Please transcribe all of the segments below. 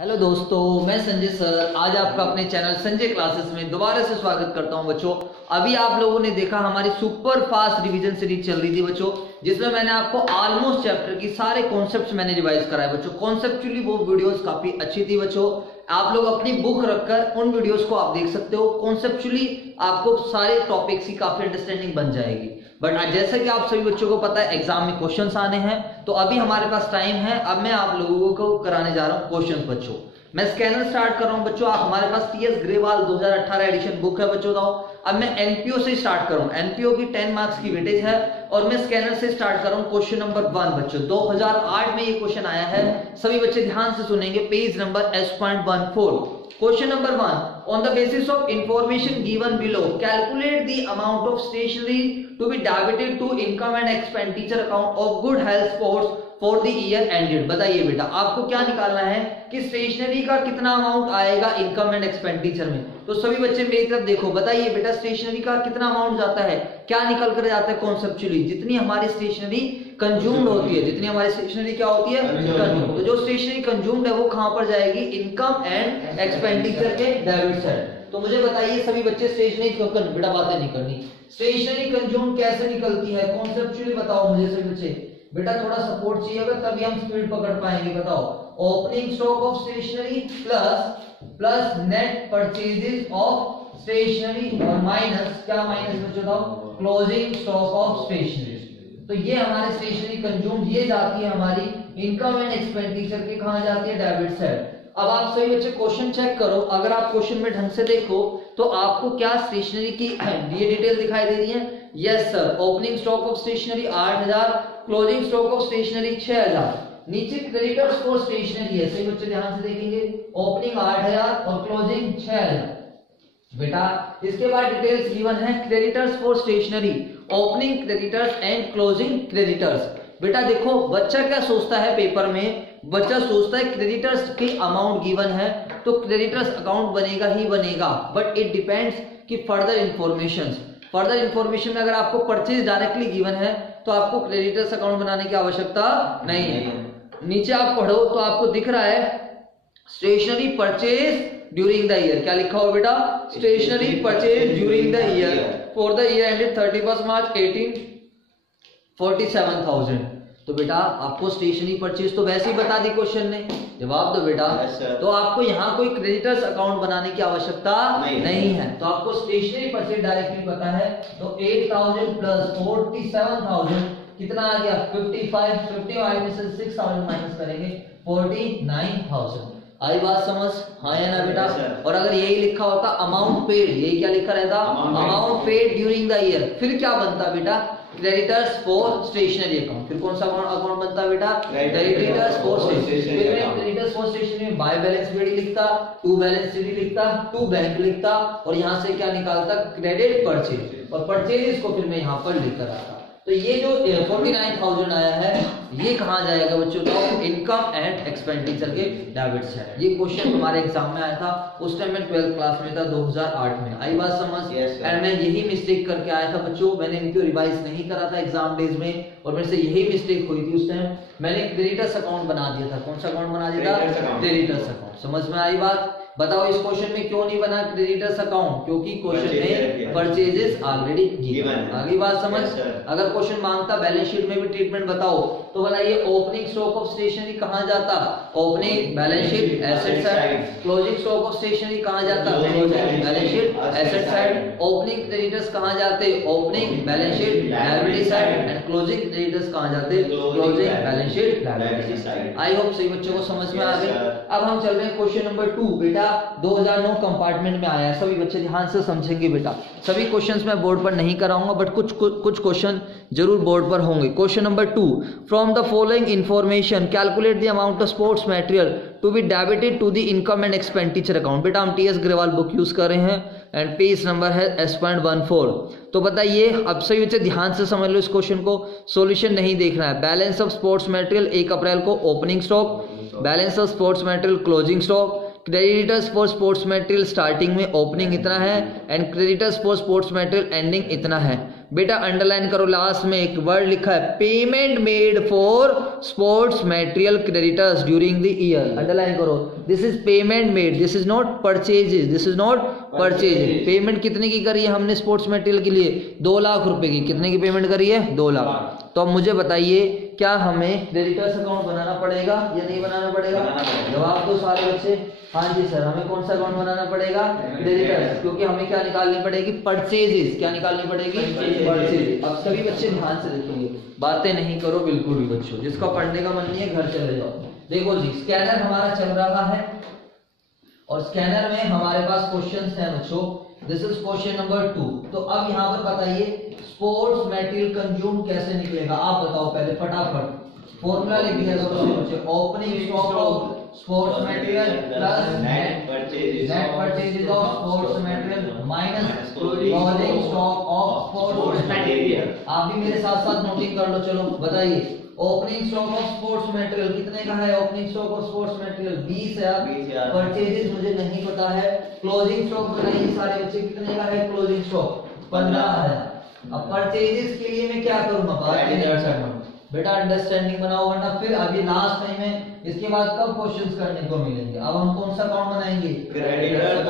Hello दोस्तों, मैं Sanjay sir आज आपका अपने चैनल संजय क्लासेस में दोबारा से स्वागत करता हूं बच्चों। अभी आप लोगों ने देखा हमारी सुपर फास्ट रिवीजन सीरीज चल रही थी बच्चों, जिसमें मैंने आपको ऑलमोस्ट चैप्टर की सारे कॉन्सेप्ट्स मैंने रिवाइज कराए बच्चों। कॉन्सेप्चुअली वो वीडियोस काफी अच्छी थी बच्चों। आप लोग अपनी बुक रखकर उन वीडियोस को आप देख सकते हो। कॉन्सेप्चुअली आपको सारे टॉपिक्स की काफी अंडरस्टैंडिंग बन जाएगी। बट जैसा कि आप सभी बच्चों को पता है एग्जाम में क्वेश्चंस आने हैं, तो अभी हमारे पास टाइम है। अब मैं आप लोगों को कराने जा रहा हूँ क्वेश्चंस बच्चों। मैं स्कैनर स्टार्ट कर रहा हूं बच्चों। हमारे पास टीएस ग्रेवाल 2018 एडिशन बुक है बच्चों। अब मैं एनपीओ से स्टार्ट कर रहा हूं। एनपीओ की 10 मार्क्स की वेटेज है और मैं स्कैनर से स्टार्ट कर रहा हूं। क्वेश्चन नंबर 1 बच्चों 2008 में ये क्वेश्चन आया है। सभी बच्चे ध्यान से सुनेंगे। Page number S.14। Question number 1, on the basis of information given below calculate the amount of stationery to be debited to income and expenditure account of good health sports for the year ended। बताइए बेटा, आपको क्या निकालना है कि stationery का कितना amount आएगा इनकम एंड एक्सपेंडिचर में। तो सभी बच्चे मेरी तरफ देखो, बताइए बेटा स्टेशनरी का कितना अमाउंट जाता है, क्या निकल कर जाता है कॉन्सेप्चुअली। जितनी हमारी स्टेशनरी कंज्यूम्ड होती है, जितनी हमारी स्टेशनरी क्या होती है कंज्यूम्ड, तो जो स्टेशनरी कंज्यूम्ड है वो कहां पर जाएगी, इनकम एंड एक्सपेंडिचर के डेबिट साइड। तो मुझे बताइए सभी बच्चे, स्टेशनरी बेटा बातें नहीं करनी, स्टेशनरी कंज्यूम्ड कैसे निकलती है कॉन्सेप्चुअली बताओ मुझे सभी बच्चे। बेटा थोड़ा सपोर्ट चाहिए होगा तभी हम स्पीड पकड़ पाएंगे। बताओ, opening stock of stationery plus net purchases of stationery और माइनस क्या, माइनस में बताओ क्लोजिंग स्टॉक ऑफ स्टेशनरी। तो ये हमारे स्टेशनरी कंज्यूम्ड ये जाती है हमारी इनकम एंड एक्सपेंडिचर के कहां जाती है, डेबिट साइड। अब आप सभी बच्चे क्वेश्चन चेक करो। अगर आप क्वेश्चन में ढंग से देखो तो आपको क्या स्टेशनरी की ये डिटेल दिखाई दे रही है। Yes sir, opening stock of stationery 8000, closing stock of stationery 6000। नीचे क्रेडिटर्स फॉर स्टेशनरी है, सही बच्चे ध्यान से देखेंगे। ओपनिंग 8000 और क्लोजिंग 6000 बेटा। इसके बाद डिटेल्स गिवन है creditors for stationery, opening creditors and closing creditors. बेटा देखो बच्चा क्या सोचता है पेपर में, बच्चा सोचता है क्रेडिटर्स की अमाउंट गिवन है तो क्रेडिटर्स अकाउंट बनेगा ही बनेगा। बट इट डिपेंड्स कि फर्दर इंफॉर्मेशन में अगर आपको परचेज डायरेक्टली गिवन है तो आपको क्रेडिटर्स अकाउंट बनाने की आवश्यकता नहीं है। नीचे आप पढ़ो तो आपको दिख रहा है stationery purchase during the year. क्या लिखा हुआ बेटा, stationery purchase during the year for the year ended 31 March 18 47,000। तो बेटा आपको स्टेशनरी परचेज तो वैसे ही बता दी क्वेश्चन ने, जवाब दो बेटा। तो आपको यहाँ कोई क्रेडिटर्स अकाउंट बनाने की आवश्यकता नहीं है। तो आपको स्टेशनरी परचेज डायरेक्टली पता है। तो 8000 प्लस 47,000 कितना आ गया, 55 में से 6000 माइनस करेंगे 49,000। आई बात समझ, हाँ या ना बेटा। और अगर यही लिखा होता अमाउंट पेड, यही क्या लिखा रहता amount paid during the year, फिर क्या बनता बेटा, क्रेडिटर्स फॉर स्टेशनरी अकाउंट। फिर कौन सा अकाउंट बनता बेटा, creditors for stationery. Creditors for stationery में बाय बैलेंस पेड लिखता, टू बैलेंस शीट लिखता, टू बैंक लिखता और यहां से क्या निकालता, क्रेडिट परचेज। और परचेज को फिर मैं यहां पर लिखकर आता। तो ये जो 49,000 आया है ये कहां जाएगा बच्चों, तो इनकम एंड एक्सपेंडिचर के डेबिट साइड। ये क्वेश्चन हमारे एग्जाम में आया था, उस टाइम मैं 12th क्लास में था 2008 में। आई बात समझ। एंड मैं यही मिस्टेक करके आया था बच्चों, मैंने इनको रिवाइज नहीं करा था एग्जाम डेज में और मेरे से यही मिस्टेक हुई थी उस टाइम। मैंने क्रेडिटर्स अकाउंट बना दिया था। कौन सा अकाउंट बना दिया था, क्रेडिटर्स अकाउंट। समझ में आई बात। बताओ इस क्वेश्चन में क्यों नहीं बना क्रेडिटर्स अकाउंट, क्योंकि क्वेश्चन में परचेजेस ऑलरेडी गिवन। आगे बात समझ। अगर क्वेश्चन मांगता बैलेंस शीट में भी ट्रीटमेंट बताओ तो बताइए ओपनिंग स्टॉक ऑफ स्टेशनरी कहां जाता, opening balance sheet asset side. Closing stock of stationery कहां जाता, closing balance sheet asset side. Opening creditors कहां जाते, opening balance sheet liability side and closing creditors कहां जाते, closing balance sheet liability side. I hope सभी बच्चों को समझ में आ गई। अब हम चल रहे हैं क्वेश्चन नंबर 2 बेटा, 2009 कंपार्टमेंट में आया है। सभी बच्चे ध्यान से समझेंगे बेटा। सभी क्वेश्चंस मैं बोर्ड पर नहीं कराऊंगा बट कुछ क्वेश्चन जरूर बोर्ड पर होंगे। Question number 2, from the following information calculate the amount of sports material to be debited to the income and expenditure account. बेटा हम टीएस ग्रेवाल बुक यूज कर रहे हैं एंड पेज नंबर है S.14। तो बताइए, अब सही बच्चे ध्यान से समझ लो इस क्वेश्चन को, सॉल्यूशन नहीं देखना है। बैलेंस ऑफ स्पोर्ट्स मटेरियल 1 अप्रैल को opening stock, balance of sports material closing stock, creditors for sports material starting में ओपनिंग इतना है and creditors for sports material ending इतना है। बेटा अंडरलाइन करो, लास्ट में एक वर्ड लिखा है payment made for sports material creditors during the year, underline करो, this is payment made, this is not purchases, this is not purchase. Payment कितने की करी है हमने स्पोर्ट्स मटेरियल के लिए? 2 लाख रुपए की। कितने की पेमेंट करी है? 2 लाख। तो अब मुझे बताइए क्या हमें क्रेडिटर्स अकाउंट बनाना पड़ेगा या नहीं बनाना पड़ेगा? जवाब दो सारे बच्चे। हाँ जी सर, हमें कौन सा अकाउंट बनाना पड़ेगा? क्रेडिटर्स, क्योंकि हमें क्या निकालनी पड़ेगी? परचेजेस। क्या निकालनी पड़ेगी? परचेजेस। अब सभी बच्चे ध्यान से देखेंगे, बातें नहीं करो बिल्कुल भी बच्चों, जिसका पढ़ने का मन नहीं है घर चले जाओ। देखो जी, स्कैनर हमारा चल रहा है और स्कैनर में हमारे पास क्वेश्चंस हैं बच्चों। This is question number 2। तो अब यहाँ पर बताइए स्पोर्ट्स मटेरियल कंज्यूम कैसे निकलेगा? आप बताओ पहले फटाफट, फॉर्मूला लिख दिया करो बच्चे। Opening stock of sports material plus net purchases of sports material minus closing stock of sports material. आप भी मेरे साथ साथ नोटिंग कर लो। चलो बताइए, opening stock of sports material कितने का है? Opening stock of sports material 20,000। Purchases मुझे नहीं पता है। क्लोजिंग स्टॉक बताइए सारे बच्चे कितने का है? Closing stock 15,000। अब परचेजेस के लिए मैं क्या करूंगा? बात नहीं करूंगा बेटा, अंडरस्टैंडिंग बनाओ, वरना फिर अभी लास्ट टाइम है, इसके बाद कब क्वेश्चंस करने को मिलेंगे। अब हम कौन सा अकाउंट बनाएंगे? Creditors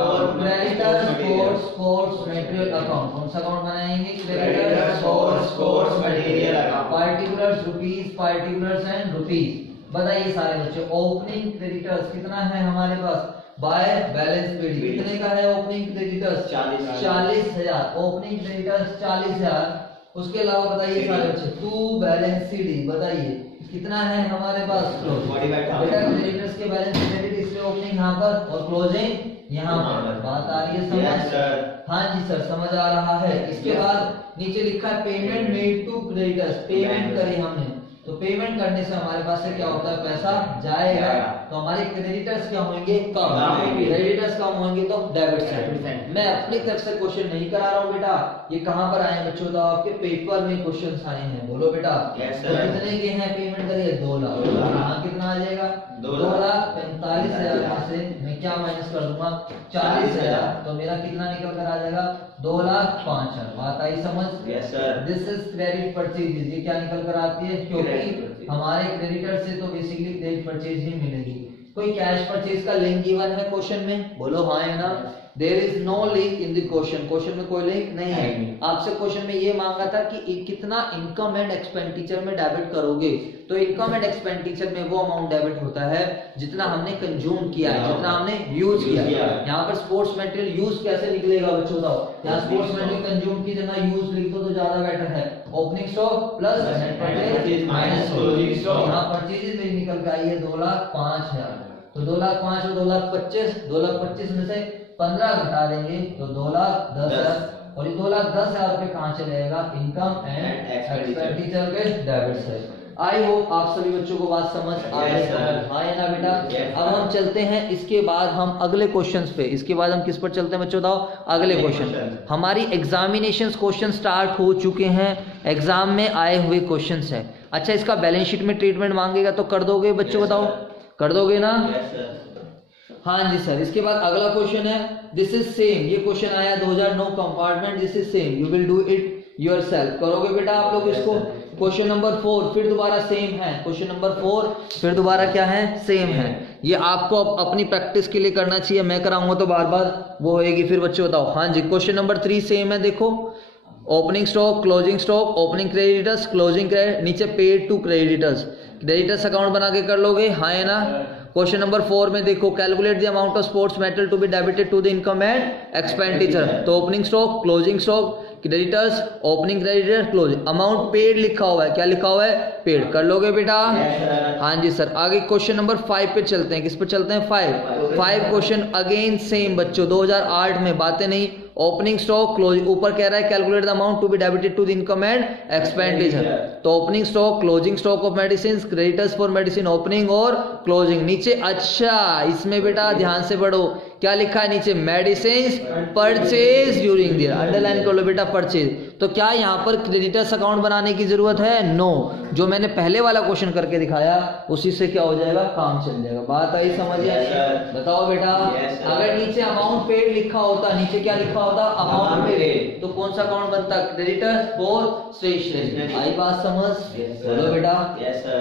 for sports material account. कौन सा अकाउंट बनाएंगे? Creditors for sports material account. Particulars rupees, particulars and rupees. बताइए सारे बच्चे, ओपनिंग क्रेडिटर्स कितना है हमारे पास? बाय बैलेंस पेड कितने का है? Opening creditors 40,000। Opening creditors 40,000। उसके अलावा बताइए सारे बच्चे, टू बैलेंस सीडी बताइए कितना है हमारे पास? बेटा क्रेडिटर्स के बैलेंस क्रेडिट, इसलिए ओपनिंग यहाँ पर और क्लोजिंग यहाँ पर। बात आ रही है समझ? हाँ जी सर, समझ आ रहा है। इसके बाद नीचे लिखा है payment made to creditors. Payment करी हमने, तो पेमेंट करने से हमारे पास से क्या होता है? पैसा जाएगा। तो हमारे क्रेडिटर्स क्या होंगे? कम। क्रेडिटर्स कम होंगे तो डेबिट साइड। मैं अपनी तरफ से क्वेश्चन नहीं करा रहा हूँ बेटा, ये कहाँ पर आए बच्चों? तो आपके पेपर में क्वेश्चंस आए हैं। बोलो बेटा, तो कितने के हैं? पेमेंट करिए 2 लाख। यहाँ कितना आ जाएगा? 2,45,000 में से मैं क्या माइनस कर दूंगा? 40,000। तो मेरा कितना निकल कर आ जाएगा? 2,05,000। बात आई समझ? This is credit purchase. ये क्या निकल कर आती है? क्योंकि हमारे क्रेडिटर से तो बेसिकली क्रेडिट परचेज ही मिलेगी। कोई कैश परचेज का लिंक गिवन है क्वेश्चन में? बोलो हाँ या ना। There is no link in the question. Question में कोई लिंक नहीं है। आपसे क्वेश्चन में ये मांगा था कि कितना इनकम एंड एक्सपेंडिचर में डेबिट करोगे। तो इनकम एंड एक्सपेंडिचर में वो अमाउंट डेबिट होता है जितना हमने कंज्यूम किया है, जितना हमने यूज किया है। यहाँ पर स्पोर्ट्स मटेरियल यूज कैसे निकलेगा बच्चों? बताओ। यहाँ स्पोर्ट्स मटेरियल कंज्यूम की जगह यूज लिख दो तो ज्यादा बेटर है। Opening stock plus net purchase minus closing stock. यहाँ परचेजेस में निकल के आई है 2,05,000। तो 2,05,000 और 2,25,000, 2,25,000 में से 15 घटा देंगे तो 2,10,000। और ये 2,10,000 रुपए कहाँ चले जाएगा? इनकम एंड एक्सपेंडिचर के डेबिट साइड। आई होप आप सभी बच्चों को बात समझ आ रही है, हाँ या ना बेटा? अब हम चलते हैं इसके बाद हम अगले क्वेश्चंस पे। इसके बाद हम किस पर चलते हैं बच्चों? बताओ। अगले क्वेश्चन। हमारी एग्जामिनेशंस क्वेश्चन स्टार्ट हो चुके हैं, एग्जाम में आए हुए क्वेश्चंस है। अच्छा, इसका बैलेंस शीट में ट्रीटमेंट मांगेगा तो कर दोगे बच्चों? बताओ, कर दोगे ना? हाँ जी सर। इसके बाद अगला क्वेश्चन है, दिस इज सेम। ये क्वेश्चन आया 2009 compartment, this is same, you will do it yourself. करोगे बेटा आप लोग इसको? क्वेश्चन नंबर 4 फिर दोबारा सेम है। क्वेश्चन नंबर 4 फिर दोबारा क्या है? सेम है। ये आपको अपनी प्रैक्टिस के लिए करना चाहिए, मैं कराऊंगा तो बार बार वो होएगी। फिर बच्चों बताओ। हाँ जी, क्वेश्चन नंबर 3 सेम है। देखो, opening stock, closing stock, opening creditors, closing credit, नीचे paid to creditors. Creditors account बना के कर लोगे? हाँ है ना? क्वेश्चन नंबर 4 में देखो, calculate the amount of sports metal to be debited to the income and expenditure. तो opening stock, closing stock, creditors, opening creditor, closing. Amount paid लिखा हुआ है, क्या लिखा हुआ है? पेड। कर लोगे बेटा? हाँ जी सर। आगे क्वेश्चन नंबर 5 पे चलते हैं। किस पे चलते हैं? 5 क्वेश्चन अगेन सेम बच्चों, 2008 में, बातें नहीं। ओपनिंग स्टॉक, क्लोजिंग, ऊपर कह रहा है calculate the amount to be debited to the income and expenditure. तो opening stock, closing stock of medicine, creditors for medicine, opening और क्लोजिंग। नीचे अच्छा, इसमें बेटा ध्यान से पढ़ो, क्या लिखा है नीचे? Medicine purchase during the year. Underline कर लो बेटा, परचेज। तो क्या यहाँ पर क्रेडिटर्स अकाउंट बनाने की जरूरत है? नो। जो मैंने पहले वाला क्वेश्चन करके दिखाया उसी से क्या हो जाएगा, काम चल जाएगा। बात आई समझ में? बताओ बेटा, अगर नीचे अमाउंट पेड लिखा होता, नीचे क्या लिखा होता, अमाउंट पेड, तो कौन सा अकाउंट बनता? Creditors for stationery. आई बात समझ? बोलो बेटा।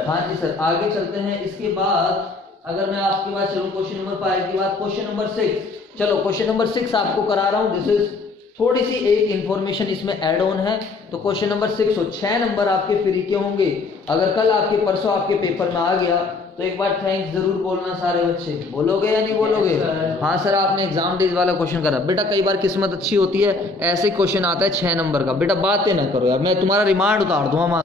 हाँ जी सर। आगे चलते हैं। इसके बाद अगर मैं आपके पास चलूं क्वेश्चन नंबर 5 के बाद क्वेश्चन नंबर 6। चलो क्वेश्चन नंबर 6 आपको करा रहा हूं। दिस इज थोड़ी सी एक इंफॉर्मेशन इसमें ऐड ऑन है। तो क्वेश्चन नंबर 6 हो, 6 नंबर आपके फ्री के होंगे। अगर कल आपके परसों आपके पेपर में आ गया तो एक बार थैंक्स जरूर बोलना सारे बच्चे। बोलोगे या नहीं बोलोगे? हाँ सर आपने एग्जाम डेज वाला क्वेश्चन करा। बेटा कई बार किस्मत अच्छी होती है, ऐसे क्वेश्चन आता है 6 नंबर का। बेटा बातें ना करो यार, मैं तुम्हारा रिमांड उतार दूंगा।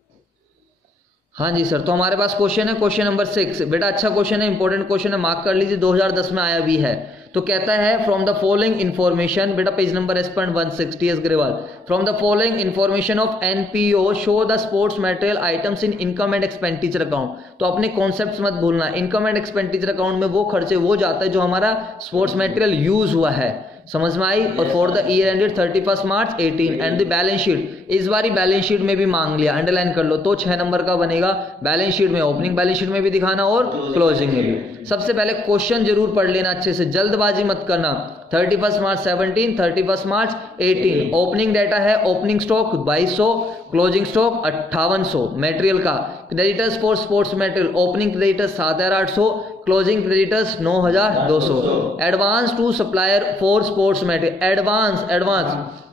हाँ जी सर। तो हमारे पास क्वेश्चन है क्वेश्चन नंबर 6। बेटा अच्छा क्वेश्चन है, इंपॉर्टेंट क्वेश्चन है, मार्क कर लीजिए, 2010 में आया भी है। तो कहता है फ्रॉम द फॉलोइंग इन्फॉर्मेशन, बेटा page number S.160 S Grewal, from the following information of NPO show the sports material items in income and expenditure account. तो अपने कॉन्सेप्ट मत भूलना, इनकम एंड एक्सपेंडिचर अकाउंट में वो खर्चे वो जाता है जो हमारा स्पोर्ट्स मटेरियल यूज हुआ है। समझ में आई? और for the year ended 31 March 18 and the balance sheet, इस बारी बैलेंस शीट में भी मांग लिया, अंडरलाइन कर लो। तो 6 नंबर का बनेगा। बैलेंस शीट में, ओपनिंग बैलेंस शीट में भी दिखाना और क्लोजिंग में भी। सबसे पहले क्वेश्चन जरूर पढ़ लेना अच्छे से, जल्दबाजी मत करना। 31 मार्च 17, 31 मार्च 18। ओपनिंग डाटा है, opening stock 2200, closing stock 5800 material का। Creditors for sports material, opening creditors 7800, closing creditors 9200। Advance to supplier for sports material, advance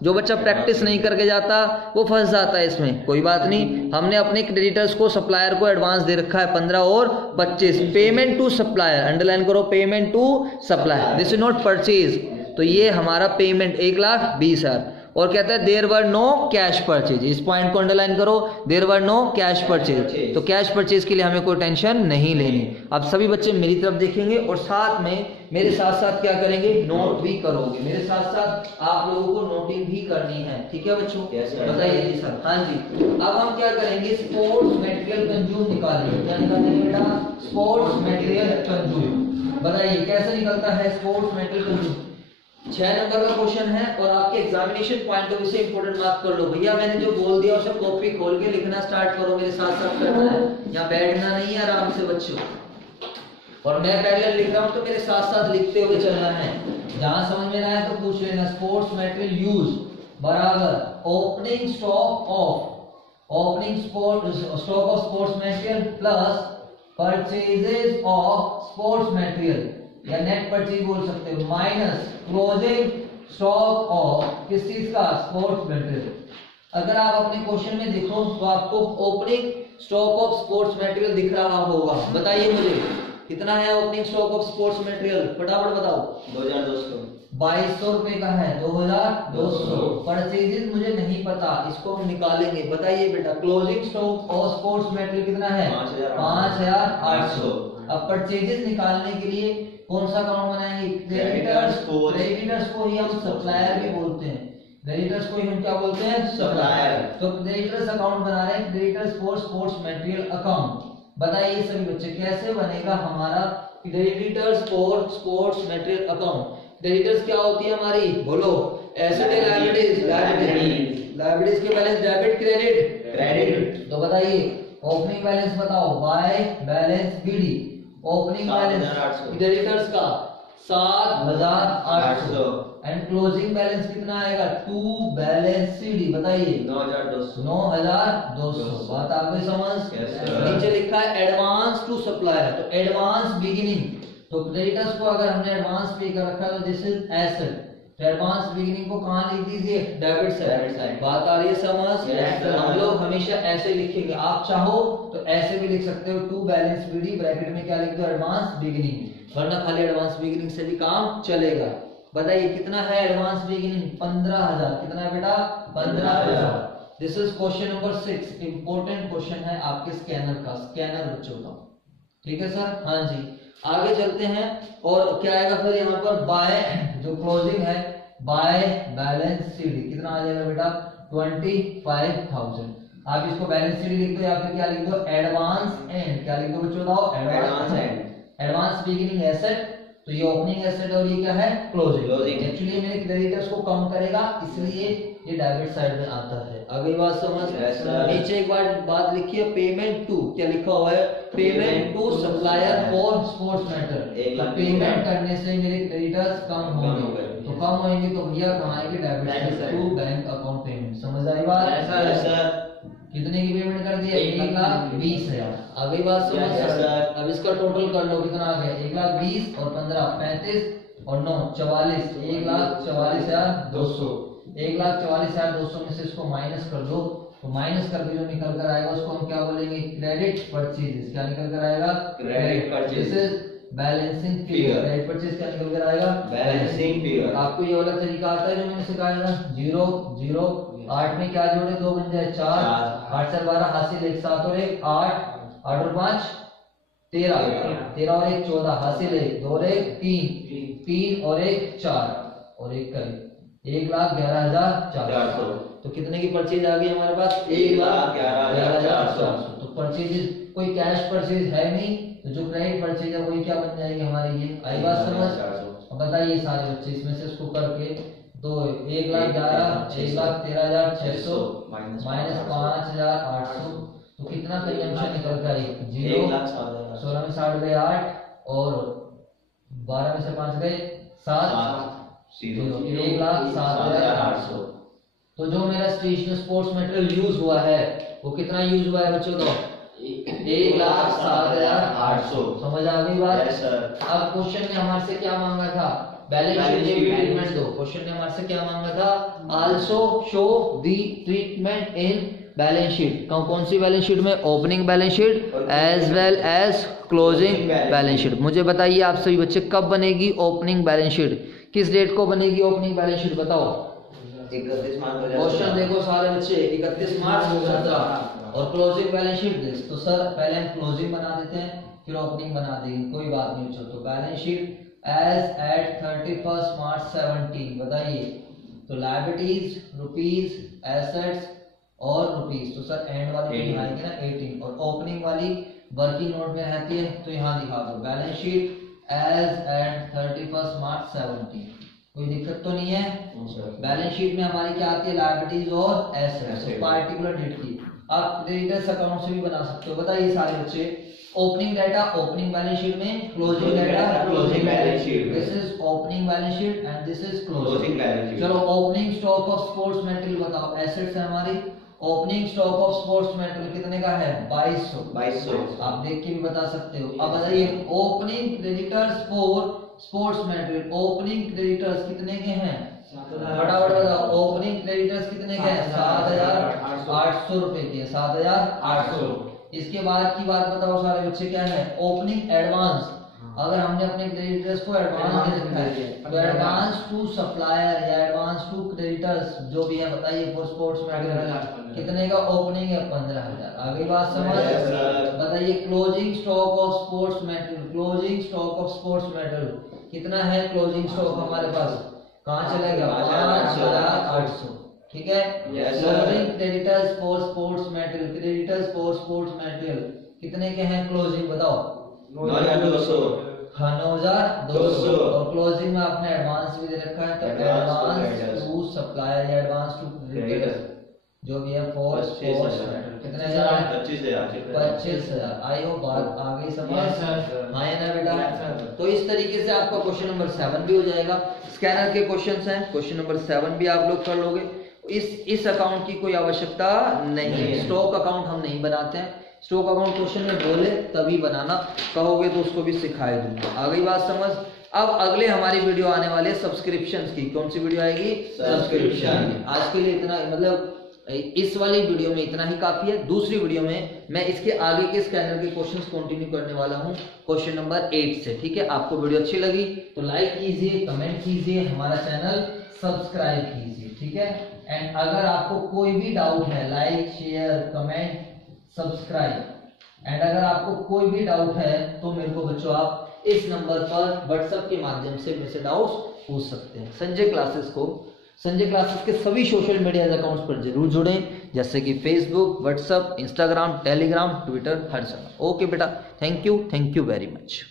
जो बच्चा प्रैक्टिस नहीं करके जाता वो फंस जाता है इसमें। कोई बात नहीं, हमने अपने क्रेडिटर्स को सप्लायर को एडवांस दे रखा है 15 और 25। पेमेंट टू सप्लायर, अंडरलाइन करो, payment to supplier, this is not purchase. तो ये हमारा पेमेंट 1,20,000। और कहता है there were no cash purchase, इस पॉइंट को अंडरलाइन करो, there were no cash purchase. तो कैश परचेज के लिए हमें कोई टेंशन नहीं लेनी। अब सभी बच्चे मेरी तरफ देखेंगे और साथ में मेरे साथ साथ क्या करेंगे, नोट भी करोगे। मेरे साथ साथ आप लोगों को नोटिंग भी करनी है, ठीक है बच्चों? बताइए जी सर। हाँ जी। अब हम क्या करेंगे, स्पोर्ट्स मटेरियल कंज्यूम निकालेंगे। क्या निकालेंगे बेटा? Sports material consume. बताइए कैसे निकलता है स्पोर्ट्स मटेरियल कंज्यूम? 6 नंबर का क्वेश्चन है और आपके एग्जामिनेशन पॉइंट ऑफ व्यू से इंपॉर्टेंट मार्क कर लो। भैया मैंने जो बोल दिया उसे कॉपी खोल के लिखना स्टार्ट करो, मेरे साथ साथ करना है, यहाँ बैठना नहीं है, आराम से बच्चों। और मैं पहले लिख रहा हूँ तो मेरे साथ साथ लिखते हुए चलना है। जहां समझ में ना आए तो पूछ लेना। स्पोर्ट्स मटेरियल यूज बराबर opening stock of sports material plus purchases of sports material, या नेट परचेज बोल सकते हो, माइनस क्लोजिंग स्टॉक ऑफ किस चीज का, स्पोर्ट्स मटेरियल। अगर आप अपने क्वेश्चन में देखो तो आपको opening stock of sports material दिख रहा होगा। बताइए मुझे कितना है opening stock of sports material, फटाफट बताओ। 2200 2200 रुपए का है, 2200। परचेजेस मुझे नहीं पता, इसको हम निकालेंगे। बताइए बेटा closing stock of sports material कितना है, 5800। अब परचेजेस निकालने के लिए कौन सा अकाउंट बनाएंगे, क्रेडिटर्स को ही हम सप्लायर भी बोलते हैं, क्रेडिटर्स को ही हम क्या बोलते हैं, सप्लायर। तो क्रेडिटर्स अकाउंट बना रहे हैं, creditors for sports material account. बताइए सभी बच्चे कैसे बनेगा हमारा creditors for sports material account. Creditors क्या होती है हमारी, बोलो, एसेट है, लायबिलिटीज के बैलेंस डेबिट क्रेडिट। तो बताइए ओपनिंग बैलेंस बताओ, by balance BD. Opening balance creditors का 7,800 एंड क्लोजिंग बैलेंस कितना आएगा, टू बैलेंस सीडी। बताइए 9,200। बात आपको समझ? नीचे लिखा है एडवांस टू सप्लायर, तो एडवांस बिगिनिंग। तो क्रेडिटर्स को अगर हमने एडवांस पे कर रखा है तो दिस इज एसेट, तो एडवांस बिगिनिंग को कहां लिख दीजिए, डेबिट साइड। बात आ रही है समझ? हम लोग हमेशा ऐसे लिखेंगे, आप चाहो तो ऐसे भी लिख सकते हो, टू बैलेंस बीडी ब्रैकेट में क्या लिख दो, एडवांस बिगिनिंग, वरना खाली एडवांस बिगिनिंग से भी काम चलेगा। बताइए कितना है एडवांस बिगिनिंग, 15,000। कितना है बेटा, 15,000। This is question number 6, important question है आपके स्कैनर का, स्कैनर बच्चों का, ठीक है सर? हाँ जी। आगे चलते हैं और क्या आएगा फिर यहाँ पर, बाय जो क्लोजिंग है, बाय बैलेंस सीडी कितना आ जाएगा बेटा, 25,000। आप इसको बैलेंस सीडी लिख दो या फिर क्या लिख दो, एडवांस एंड। क्या लिख दो बच्चों, बताओ, advance and. Advance beginning asset, तो ये ओपनिंग एसेट और ये क्या है, क्लोजिंग। एक्चुअली मेरे क्रेडिटर्स को कम करेगा, इसलिए ये डेबिट साइड में आता है। आगे बात समझ। नीचे एक बात लिखी है पेमेंट टू, क्या लिखा हुआ है? Payment to supplier for sports matter. Payment करने से मेरे क्रेडिटर्स कम होंगे, तो कम होंगे तो भैया कहाँ आएंगे? Debit side to bank account payment. समझ आई बात? कितने की पेमेंट कर दिया? 1,20,000। आगे बात समझ। अब इसका टोटल कर लो, कितना आ गया? 1,20,000 और 15 35 और 9 44, 1,44,200। 1,44,200 में से इसको माइनस कर दो, तो माइनस करके जो निकल कर आएगा उसको हम क्या बोलेंगे? Credit purchase. क्या निकल कर आएगा? Credit purchase. Balancing figure. Credit purchase क्या निकल कर आएगा? Balancing figure. आपको ये वाला तरीका आता है जो मैंने सिखाया था? 0 0 8 में क्या जोड़े? 2 बन जाए 4, 8 से 12 हासिल 1 7 और 1 8, 8 और 5 13, 13 और 1 14 हासिल 1 2 और 1 3, 3 और 1 4 और 1 करीब 1,11,400। तो कितने की परचेज आ गई हमारे पास? 1,11,400। तो परचेज कोई कैश परचेज है नहीं, तो जो क्रेडिट परचेज है वही क्या बन जाएगी हमारी? ये आई बात समझ। अब बताइए सारे बच्चे इसमें से इसको करके, तो 1,11,000 1,13,600 माइनस 5,800, तो कितना कंजम्पशन निकल कर आई? 0, 16 में 60 गए 8 और 12 में से 5 गए 7, 1,07,800। तो जो मेरा स्टेशनरी स्पोर्ट्स मटेरियल यूज हुआ है वो कितना यूज हुआ है बच्चों? तो 1,07,800। समझ आ गई बात? अब क्वेश्चन ने हमारे से क्या मांगा था? बैलेंस शीट ट्रीटमेंट दो। क्वेश्चन ने हमारे से क्या मांगा था? Also show the treatment in balance sheet. कौन सी बैलेंस शीट में? Opening balance sheet as well as closing balance sheet. मुझे बताइए आप सभी बच्चे कब बनेगी ओपनिंग बैलेंस शीट? किस डेट को बनेगी ओपनिंग बैलेंस शीट? बताओ। 31 मार्च। क्वेश्चन देखो सारे बच्चे, 31 मार्च 2017 और क्लोजिंग बैलेंस शीट दिस। तो सर पहले हम क्लोजिंग बना देते हैं फिर ओपनिंग बना देंगे, कोई बात नहीं बच्चों। तो balance sheet as eight 31 March 17। बताइए। तो लायबिलिटीज रुपीज, एसेट्स और रुपीज, तो सर एंड वाली आएगी ना 18, और ओपनिंग वाली वर्किंग नोट में रहती है तो यहाँ दिखा दो balance sheet as eight 31 March 17। कोई दिक्कत तो नहीं है? बैलेंस शीट में हमारी क्या आती है? लायबिलिटीज और एसेट्स, पार्टिकुलर डेट की। आप क्रेडिटर्स अकाउंट से भी बना सकते हो। बताइए सारे बच्चे। Opening data opening balance sheet में, closing data closing balance sheet. This is opening balance sheet and this is closing balance sheet. चलो opening stock of sports material बताओ। एसेट्स है हमारी। Opening stock of sports material कितने का है? 2200। आप देख के भी बता सकते हो। अब बताइए opening creditors for sports material. Opening creditors कितने के हैं? फटाफट बताओ। ओपनिंग क्रेडिटर्स कितने के हैं? 7,800 रुपए के। 7,800। इसके बाद की बात बताओ सारे बच्चे क्या है? Opening advance. अगर हमने अपने क्रेडिटर्स को एडवांस दे रखा है तो एडवांस टू सप्लायर या एडवांस टू क्रेडिटर्स जो भी है बताइए फॉर स्पोर्ट्स मटेरियल कितने का ओपनिंग है? 15,000। आगे बात समझ। बताइए closing stock of sports material. Closing stock of sports material कितना है? क्लोजिंग स्टॉक हमारे पास कहाँ चलेगा? 5,800। ठीक है। Closing creditors for sports material. Creditors for sports material कितने के हैं क्लोजिंग? बताओ। 9,200। हाँ 9,200। और क्लोजिंग में आपने एडवांस भी दे रखा है तो एडवांस टू सप्लायर या एडवांस टू क्रेडिटर्स जो भी है फॉर स्पोर्ट्स मटेरियल कितने? 25,000। आई होप बात आ गई समझ। हाँ ना बेटा। तो इस तरीके से आपका क्वेश्चन नंबर 7 भी हो जाएगा। स्कैनर के क्वेश्चंस हैं, क्वेश्चन नंबर 7 भी आप लोग कर लोगे। इस अकाउंट की कोई आवश्यकता नहीं है। स्टॉक अकाउंट हम नहीं बनाते हैं। स्टॉक अकाउंट क्वेश्चन में बोले तभी बनाना, कहोगे तो उसको भी सिखाए दूंगा। आ गई बात समझ। अब अगले हमारी वीडियो आने वाली है सब्सक्रिप्शंस की। कौन सी वीडियो आएगी? सब्सक्रिप्शन। आज के लिए इतना, मतलब इस वाली वीडियो में इतना ही काफी है। दूसरी वीडियो में मैं इसके आगे के स्कैनर के क्वेश्चंस कंटिन्यू करने वाला हूं क्वेश्चन नंबर 8 से। ठीक है। आपको वीडियो अच्छी लगी तो लाइक कीजिए, कमेंट कीजिए, हमारा चैनल सब्सक्राइब कीजिए। ठीक है। एंड अगर आपको कोई भी डाउट है, like share comment subscribe. And अगर आपको कोई भी डाउट है तो मेरे को बच्चों आप इस नंबर पर व्हाट्सएप के माध्यम से मेरे से डाउट्स पूछ सकते हैं। संजय क्लासेस के सभी सोशल मीडिया अकाउंट्स पर जरूर जुड़ें, जैसे कि Facebook, WhatsApp, Instagram, Telegram, Twitter, हर जगह। ओके बेटा, थैंक यू वेरी मच।